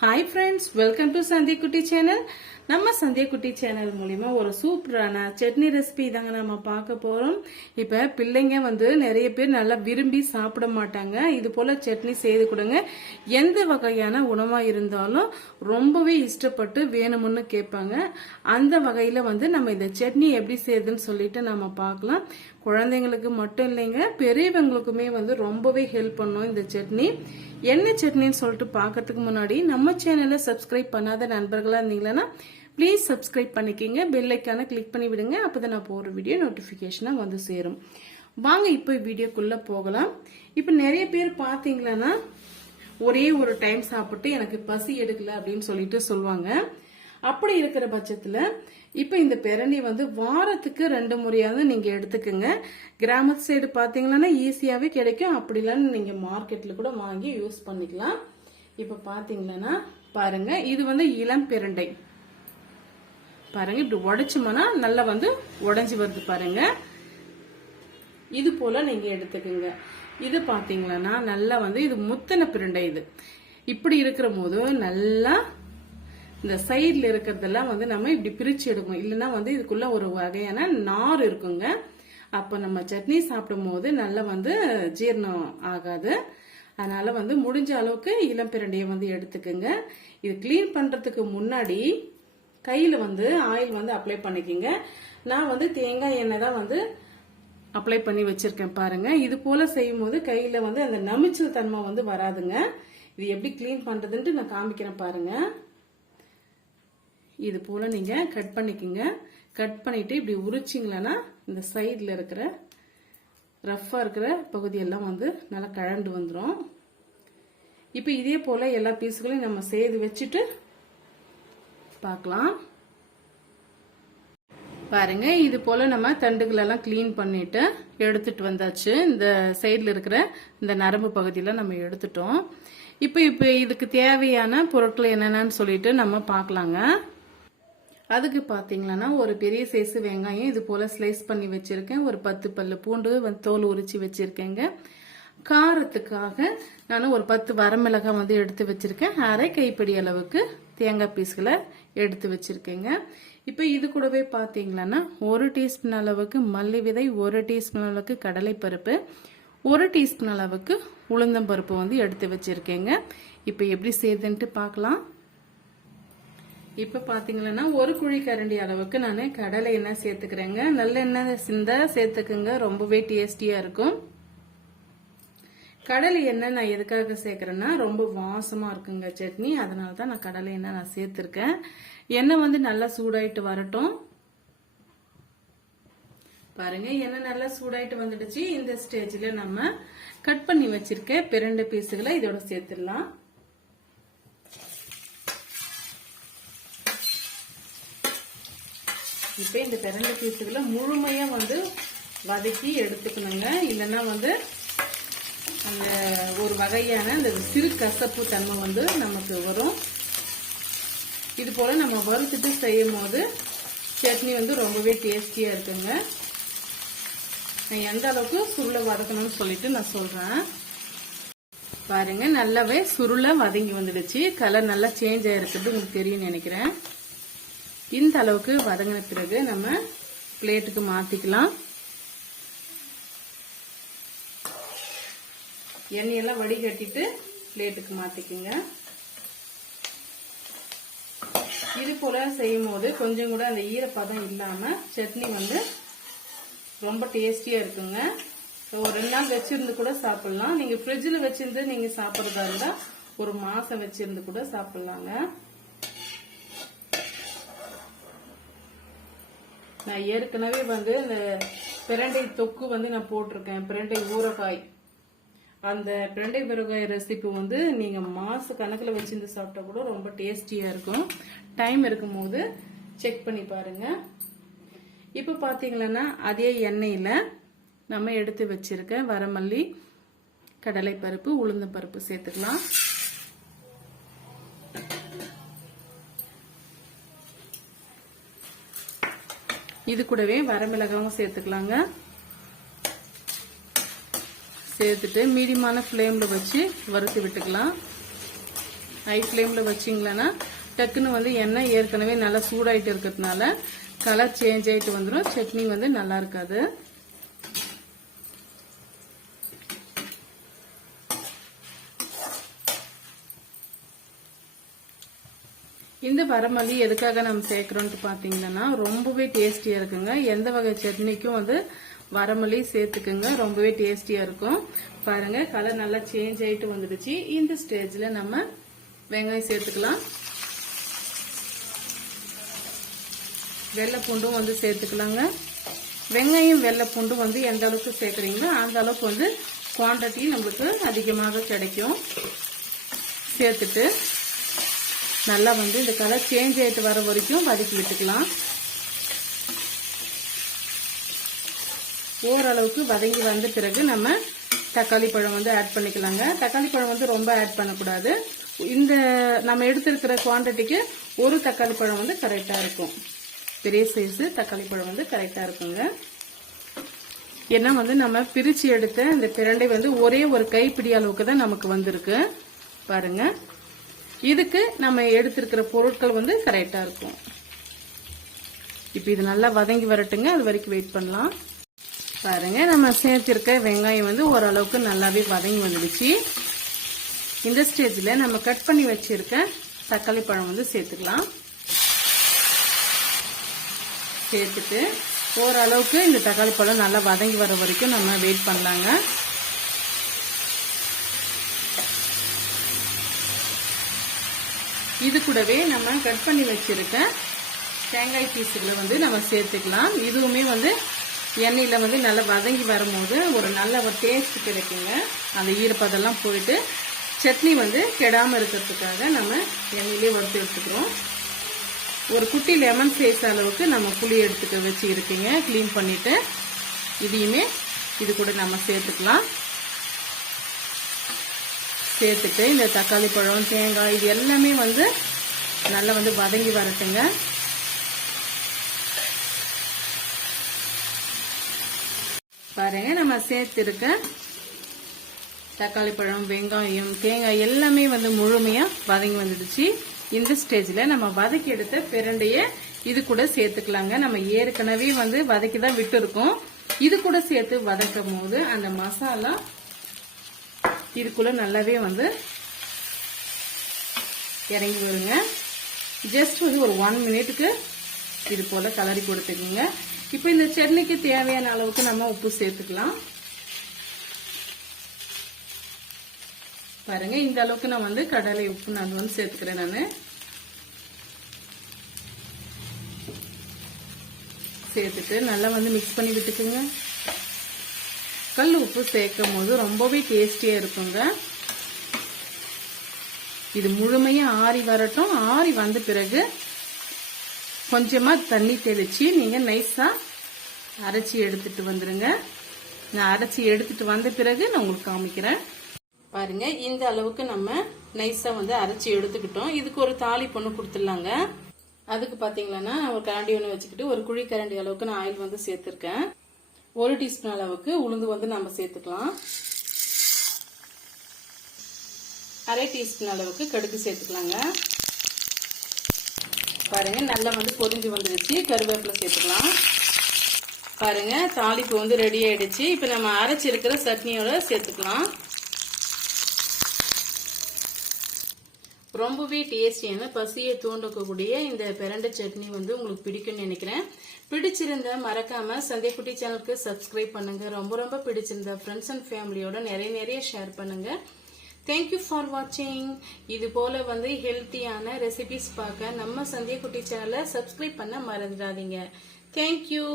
Hi friends, welcome to Sandhya Kutti channel. நம்ம சந்தியா குட்டி channel மூலியமா ஒரு சூப்பரான சட்னி ரெசிபி தாங்க நம்ம பார்க்க போறோம். இப்ப பிள்ளைங்க நிறைய பேர் நல்லா விரும்பி சாப்பிட மாட்டாங்க. இது போல சட்னி செய்து கொடுங்க. எந்த வகையான உணவா இருந்தாலும் ரொம்பவே இஷ்டப்பட்டு வேணும்னு கேட்பாங்க. அந்த வகையில நம்ம இந்த சட்னி எப்படி செய்யுதுன்னு சொல்லிட்டு நம்ம பார்க்கலாம். குழந்தைங்களுக்கு மட்டும் இல்லைங்க, பெரியவங்களுக்குமே ரொம்பவே ஹெல்ப் பண்ணும் இந்த சட்னி. என்ன சட்னின்னு சொல்லிட்டு பார்க்கறதுக்கு முன்னாடி நம்ம சேனலை சப்ஸ்கிரைப் பண்ணாத நண்பர்களா இருந்தீங்கன்னா ப்ளீஸ் சப்ஸ்கிரைப் பண்ணிக்கோங்க, பெல் ஐக்கானை கிளிக் பண்ணி விடுங்க. அப்போதான் நான் போகிற வீடியோ நோட்டிஃபிகேஷனாக சேரும். வாங்க இப்போ வீடியோக்குள்ள போகலாம். இப்போ நிறைய பேர் பார்த்தீங்களன்னா ஒரே ஒரு டைம் சாப்பிட்டு எனக்கு பசி எடுக்கல அப்படின்னு சொல்லிட்டு சொல்லுவாங்க. அப்படி இருக்கிற பட்சத்துல இப்ப இந்த பிரண்டை வாரத்துக்கு 2 முறையாவது நீங்க எடுத்துக்கோங்க. கிராமத்து சைடு பாத்தீங்கன்னா ஈஸியாவே கிடைக்கும். அப்படி இல்லைன்னு நீங்க மார்க்கெட்ல கூட வாங்கி யூஸ் பண்ணிக்கலாம். இப்ப பாத்தீங்கன்னா பாருங்க, இது இளம் பிரண்டை பாருங்க. இப்படி உடைச்சோம்னா நல்லா உடைஞ்சு வருது பாருங்க. இது போல நீங்க எடுத்துக்கோங்க. இது பாத்தீங்கன்னா நல்லா இது முத்தன பிரண்டை. இது இப்படி இருக்கிற போது நல்லா இந்த சைட்ல இருக்கிறதெல்லாம் நம்ம இப்படி பிரிச்சு எடுக்கணும். இல்லைன்னா இதுக்குள்ள ஒரு வகையான நார் இருக்குங்க. அப்ப நம்ம சட்னி சாப்பிடும் போது நல்லா ஜீரணம் ஆகாது. அதனால முடிஞ்ச அளவுக்கு இளம் பிரண்டையை எடுத்துக்கோங்க. இது கிளீன் பண்றதுக்கு முன்னாடி கையில ஆயில் அப்ளை பண்ணிக்கோங்க. நான் தேங்காய் எண்ணெய் தான் அப்ளை பண்ணி வச்சிருக்கேன் பாருங்க. இது போல செய்யும் போது கையில அந்த நமிச்சல் தன்மை வராதுங்க. இது எப்படி கிளீன் பண்றதுன்ட்டு நான் காமிக்கிறேன் பாருங்க. இது போல நீங்க கட் பண்ணிக்கோங்க. கட் பண்ணிட்டு இப்படி உரிச்சிங்களா இந்த சைட்ல இருக்கிற ரஃபா இருக்கிற பகுதியெல்லாம் நல்லா கழண்டு வந்துடும். இப்ப இதே போல எல்லா பீஸுகளையும் நம்ம செய்து வச்சுட்டு பார்க்கலாம். பாருங்க, இது போல நம்ம தண்டுகள் எல்லாம் கிளீன் பண்ணிட்டு எடுத்துட்டு வந்தாச்சு. இந்த சைட்ல இருக்கிற இந்த நரம்பு பகுதியில நம்ம எடுத்துட்டோம். இப்ப இதுக்கு தேவையான பொருட்கள் என்னென்னு சொல்லிட்டு நம்ம பார்க்கலாங்க. அதுக்கு பாத்தீங்கன்னா ஒரு பெரிய சைஸ் வெங்காயம் இது போல ஸ்லைஸ் பண்ணி வச்சிருக்கேன். ஒரு 10 பல்லு பூண்டு தோல் உரிச்சு வச்சிருக்கேங்க. காரத்துக்காக நான் ஒரு 10 வரமிளகாய் எடுத்து வச்சிருக்கேன். அரை கைப்பிடி அளவுக்கு தேங்காய் பீஸ்களை எடுத்து வச்சிருக்கேங்க. இப்ப இது கூடவே பாத்தீங்கன்னா 1 டீஸ்பூன் அளவுக்கு மல்லி விதை, 1 டீஸ்பூன் அளவுக்கு கடலை பருப்பு, 1 டீஸ்பூன் அளவுக்கு உளுந்தம் பருப்பு எடுத்து வச்சிருக்கேங்க. இப்ப எப்படி செய்யுதுன்ட்டு பார்க்கலாம். இப்ப பாத்தீங்கன்னா 1 குழி கரண்டி அளவுக்கு நான் கடலை எண்ணெய் சேர்த்துக்கிறேங்க. நல்லெண்ணெய் சேர்த்துக்குங்க, ரொம்பவே டேஸ்டியா இருக்கும். கடலை எண்ணெய் நான் எதுக்காக சேர்க்கிறேன்னா ரொம்ப வாசமா இருக்குங்க சட்னி. அதனாலதான் நான் கடலை எண்ணெய் நான் சேர்த்திருக்கேன். எண்ணெய் நல்லா சூடாயிட்டு வரட்டும். பாருங்க, எண்ணெய் நல்லா சூடாயிட்டு வந்துடுச்சு. இந்த ஸ்டேஜ்ல நம்ம கட் பண்ணி வச்சிருக்க பிரண்டை பீஸுகளை இதோட சேர்த்துடலாம். இப்ப இந்த பிரண்டை பீஸுகளை முழுமையா வதக்கி எடுத்துக்கணுங்க. இல்லைன்னா அந்த ஒரு வகையான அந்த சிறு கசப்பு தன்மை நமக்கு வரும். இது போல நம்ம வறுத்துட்டு செய்யும் போது சட்னி ரொம்பவே டேஸ்டியா இருக்குங்க. நான் எந்த அளவுக்கு சுருளை வதக்கணும்னு சொல்லிட்டு நான் சொல்றேன். பாருங்க, நல்லாவே சுருளை வதங்கி வந்துடுச்சு. கலர் நல்லா சேஞ்ச் ஆயிருக்குது, உங்களுக்கு தெரியும் நினைக்கிறேன். இந்த அளவுக்கு வதங்கின பிறகு நம்ம பிளேட்டுக்கு மாத்திக்கலாம். எண்ணெயெல்லாம் வடிகட்டிட்டு பிளேட்டுக்கு மாத்திக்குங்க. இது போல செய்யும் போது கொஞ்சம் கூட அந்த ஈரப்பதம் இல்லாம சட்னி ரொம்ப டேஸ்டியா இருக்குங்க. ஒரு 2 நாள் வச்சிருந்து கூட சாப்பிடலாம். நீங்க ஃப்ரிட்ஜில் வச்சிருந்து நீங்க சாப்பிட்றதா இருந்தா ஒரு மாசம் வச்சிருந்து கூட சாப்பிடலாங்க. நான் ஏற்கனவே இந்த பிரண்டை தொக்கு நான் போட்டிருக்கேன். பிரண்டை ஊறுகாய், அந்த பிரண்டை ஊறுகாய் ரெசிபி நீங்க மாச கணக்குல வச்சிருந்து சாப்பிட்டா கூட ரொம்ப டேஸ்டியா இருக்கும். டைம் இருக்கும் போது செக் பண்ணி பாருங்க. இப்ப பாத்தீங்கன்னா அதே எண்ணெயில நம்ம எடுத்து வச்சிருக்க வரமல்லி, கடலை பருப்பு, உளுந்த பருப்பு சேர்த்துக்கலாம். இது கூடவே வரமிளகாவும் சேர்த்துக்கலாங்க. சேர்த்துட்டு மீடியமான ஃப்ளேம்ல வச்சு வறுத்து விட்டுக்கலாம். ஹை ஃப்ளேமில் வச்சிங்களன்னா டக்குன்னு வந்து எண்ணெய் ஏற்கனவே நல்லா சூடாயிட்டு இருக்கிறதுனால கலர் சேஞ்ச் ஆயிட்டு வந்துடும், சட்னி வந்து நல்லா இருக்காது. இந்த வரமல்லி எதுக்காக நம்ம சேர்க்கிறோம்னு பாத்தீங்கன்னா ரொம்பவே டேஸ்டியா இருக்குங்க. எந்த வகை சட்னிக்கும் வந்து வரமல்லி சேர்த்துக்குங்க, ரொம்பவே டேஸ்டியா இருக்கும். பாருங்க கலர் நல்லா சேஞ்ச் ஆயிட்டு வந்துடுச்சு. இந்த ஸ்டேஜ்ல நம்ம வெங்காயம் சேர்த்துக்கலாம். வெள்ளை பூண்டும் வந்து சேர்த்துக்கலாங்க. வெங்காயம் வெள்ளை பூண்டும் வந்து எந்த அளவுக்கு சேர்க்குறீங்களோ அந்த அளவுக்கு வந்து குவான்டிட்டி நம்மளுக்கு அதிகமாக கிடைக்கும். சேர்த்துட்டு நல்லா வந்து இந்த கலர் சேஞ்ச் ஆயிட்டு வர வரைக்கும் வதக்கி விட்டுக்கலாம். ஓரளவுக்கு வதங்கி வந்த பிறகு நம்ம தக்காளி பழம் வந்து ஆட் பண்ணிக்கலாங்க. தக்காளி பழம் வந்து ரொம்ப ஆட் பண்ணக்கூடாது. இந்த நம்ம எடுத்திருக்கிற குவான்டிட்டிக்கு ஒரு தக்காளி பழம் வந்து கரெக்டா இருக்கும். பெரிய சைஸ் தக்காளி பழம் வந்து கரெக்டா இருக்குங்க. ஏன்னா வந்து நம்ம பிரிச்சு எடுத்த இந்த பிரண்டை வந்து ஒரே ஒரு கைப்பிடி அளவுக்கு தான் நமக்கு வந்திருக்கு. பாருங்க இதுக்கு நம்ம எடுத்திருக்கிற பொருட்கள் வந்து கரெக்டா இருக்கும். இப்ப இது நல்லா வதங்கி வரட்டுங்க, அது வரைக்கும் வெயிட் பண்ணலாம். பாருங்க நம்ம சேர்த்திருக்க வெங்காயம் வந்து ஓரளவுக்கு நல்லாவே வதங்கி வந்துடுச்சு. இந்த ஸ்டேஜ்ல நம்ம கட் பண்ணி வச்சிருக்க தக்காளி பழம் வந்து சேர்த்துக்கலாம். சேர்த்துட்டு ஓரளவுக்கு இந்த தக்காளி பழம் நல்லா வதங்கி வர வரைக்கும் நம்ம வெயிட் பண்ணலாங்க. இது கூடவே நம்ம கட் பண்ணி வச்சிருக்க தேங்காய் பீஸுகளை வந்து நம்ம சேர்த்துக்கலாம். இதுவுமே வந்து எண்ணெயில வந்து நல்லா வதங்கி வரும்போது ஒரு நல்ல ஒரு டேஸ்ட் கிடைக்குங்க. அந்த ஈரப்பதெல்லாம் போயிட்டு சட்னி வந்து கெடாம இருக்கிறதுக்காக நம்ம எண்ணெயிலே வறுத்து எடுத்துக்கிறோம். ஒரு குட்டி லெமன் சைஸ் அளவுக்கு நம்ம புளி எடுத்துக்க வச்சு இருக்கீங்க, கிளீன் பண்ணிட்டு இதையுமே இது கூட நம்ம சேர்த்துக்கலாம். சேர்த்துட்டு இந்த தக்காளி பழம் தேங்காய் இது எல்லாமே வந்து நல்லா வந்து வதங்கி வரட்டுங்க. பாருங்க நம்ம சேர்த்திருக்க தக்காளி பழம் வெங்காயம் தேங்காய் எல்லாமே வந்து முழுமையா வதங்கி வந்துடுச்சு. இந்த ஸ்டேஜ்ல நம்ம வதக்கி எடுத்த பிரண்டைய இது கூட சேர்த்துக்கலாங்க. நம்ம ஏற்கனவே வந்து வதக்கி தான் விட்டு இருக்கோம். இது கூட சேர்த்து வதக்கும் போது அந்த மசாலா இதுக்குள்ள நல்லாவே வந்து இறங்கி வருங்க. ஜஸ்ட் வந்து ஒரு 1 மினிட்டுக்கு இது போல கலரி கொடுத்துக்கோங்க. இப்போ இந்த சட்னிக்கு தேவையான அளவுக்கு நம்ம உப்பு சேர்த்துக்கலாம். பாருங்க இந்த அளவுக்கு நான் வந்து கடலை உப்பு நான் வந்து சேர்த்துக்கிறேன். நான் சேர்த்துட்டு நல்லா வந்து மிக்ஸ் பண்ணி விட்டுக்குங்க. கல் உப்பு சேர்க்கும் போது ரொம்பவே டேஸ்டியா இருக்குங்க. இது முழுமையா ஆறி வரட்டும். ஆறி வந்த பிறகு கொஞ்சமா தண்ணி தெளிச்சு நீங்க நைஸா அரைச்சி எடுத்துட்டு வந்துருங்க. நான் அரைச்சி எடுத்துட்டு வந்த பிறகு நான் உங்களுக்கு காமிக்கிறேன். பாருங்க இந்த அளவுக்கு நம்ம நைஸா வந்து அரைச்சி எடுத்துக்கிட்டோம். இதுக்கு ஒரு தாளி பொண்ணு கொடுத்துடலாங்க. அதுக்கு பாத்தீங்கன்னா ஒரு கரண்டி ஒன்று வச்சுக்கிட்டு ஒரு குழி கரண்டி அளவுக்கு நான் ஆயில் வந்து சேர்த்திருக்கேன். 1 டீஸ்பூன் அளவுக்கு உளுந்து வந்து நம்ம சேர்த்துக்கலாம். 1/2 டீஸ்பூன் அளவுக்கு கடுகு சேர்த்துக்கலாங்க. பாருங்க நல்லா வந்து பொரிஞ்சு வந்துடுச்சு. கருவேப்பிலை சேர்த்துக்கலாம். பாருங்க தாளிப்பு வந்து ரெடி ஆயிடுச்சு. இப்ப நம்ம அரைச்சிருக்கிற சட்னியோட சேர்த்துக்கலாம். ரொம்பவே டேஸ்டியான பசியை தூண்டக்கூடிய இந்த பிரண்டை சட்னி வந்து உங்களுக்கு பிடிக்கும்னு நினைக்கிறேன். பிடிச்சிருந்தா மறக்காம சந்தியா குட்டி சேனலுக்கு சப்ஸ்கிரைப் பண்ணுங்க. ரொம்ப ரொம்ப பிடிச்சிருந்தா ஃப்ரெண்ட்ஸ் அண்ட் ஃபேமிலியோட நிறைய ஷேர் பண்ணுங்க. தேங்க்யூ ஃபார் வாட்சிங். இது போல வந்து ஹெல்த்தியான ரெசிபிஸ் பார்க்க நம்ம சந்தியா குட்டி சேனலை சப்ஸ்கிரைப் பண்ண மறந்துடாதீங்க. தேங்க்யூ.